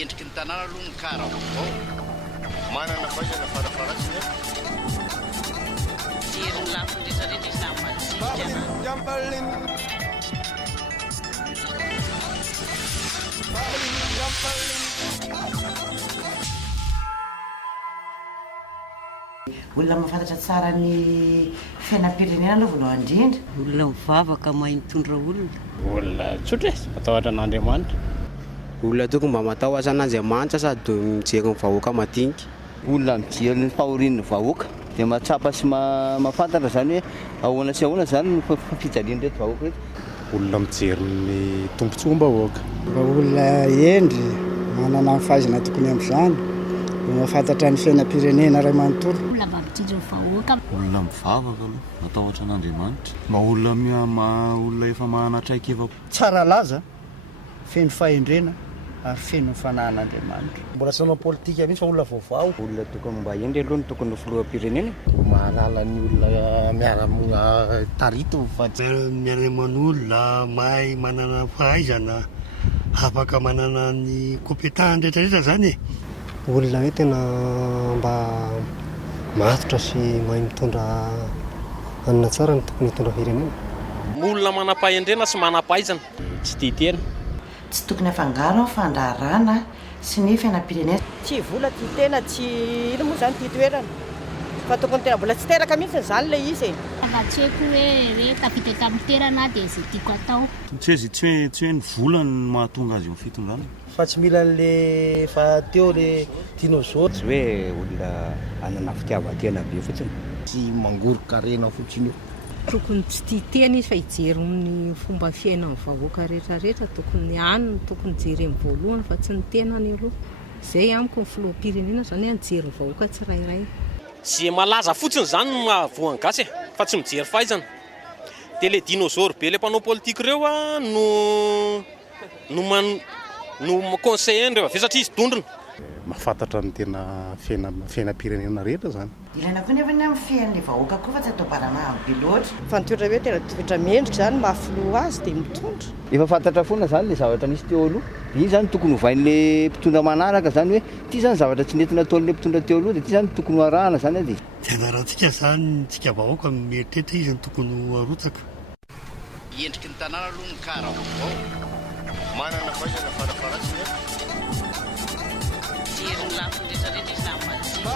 endriky ny tanàna aloha ny kara vaovao. Manana faizana farafaratsiny jeriny lafiny rehetrarehetra izany matsika. Olona mahafantatra tsara ny fiainam-pirenena aloha voalohany indrindra. Olona mivavaka mahay mitondra olona. Olona tsotra e, matahotra an'Andriamanitra. Olona tokony mba matahotra an'Andriamanitra sady mijery ny vahoaka madinika. Olona mijery ny fahorian'ny vahoaka dia mahatsapa sy mahafantatra zany hoe ahoana sy ahoana zany ny fijalian'ny reto vahoaka reto. Olona mijery ny tombontsoam-bahoaka. Olona endry manana ny fahaizana tokony amin'izany, mahafantatra ny fiainam-pirenena iray manontolo. Olona mampitindry ny vahoaka. Olona mivavaka aloha, matahotra an'Andriamanitra. Olona olona efa manatraika efa Tsara laza, feno fahendrena ary feno fanan'Andriamanitra. Mbola sanao politika mihitsy fa olona vaovao. Olona tokony mba endry aloha no tokony filoham-pirenena. Mahalala ny olona miara tarito fa miara man'olona mahay manana fahaizana, afaka manana ny kompetany rehetrarehetra zany e. Olona hoe tena mba matotra sy mahay mitondra anina tsara no tokony hitondra firenena. Olona manam-pahendrena sy manam-pahaizana, tsy tia tena. Tsy tokony afangaro ny fandraharana sy ny fiainam-pirenena. Tsy vola tia tena, tsy ino moa zany tia toerana. Fa tokony tena mbola tsy teraka mihitsy zany le izy e. Fa tsy haiko hoe tafita tamin'ny toerana dia izay tiako atao. Tsy hoe ny vola no mahatonga azy eo fitondrana. Fa tsy mila le fa teo le dinosaure. Tsy hoe olona anana fitiavan-tena be fotsiny. Tsy mangoroka rena fotsiny io. Tokony tsy tia tena izy fa hijery ny fomba fiainan'ny vahoaka rehetrarehetra, tokony aniny, tokony jereny voalohany fa tsy ny tenany aloha. Zay amiko ny filoham-pirenena zany hijery ny vahoaka tsirairay. Zay malaza fotsiny zany no mahavoan'ny gasy fa tsy mijery fahaizana. Dia le dinosaure be le mpanao politika ireo no conseiller rehefa avy satria izy tondrona. Mahafantatra ny tena fiainam-pirenena rehetra zany. Ilaina koa nefa ny amin'ny fiain'ilay vahoaka koa fa tsy atao barana be loatra. Fa ny toetra hoe tena toetra mendrika zany mahafiloha azy dia mitondra. Efa fantatra foana zany le zavatra nisy teo aloha. Iny zany tokony hovain'le mpitondra manaraka zany hoe ty zany zavatra tsy nentina ataon'le mpitondra teo aloha dia ty zany tokony ho arahana zany a dia. Tena rahantsika zany tsika vahoaka mieritreritra izy ny tokony harotsaka. Endriky ny tanàna aloha ny kara vaovao. Manana faizana farafaratsiny jeriny lafiny rehetrarehetra izany matsika.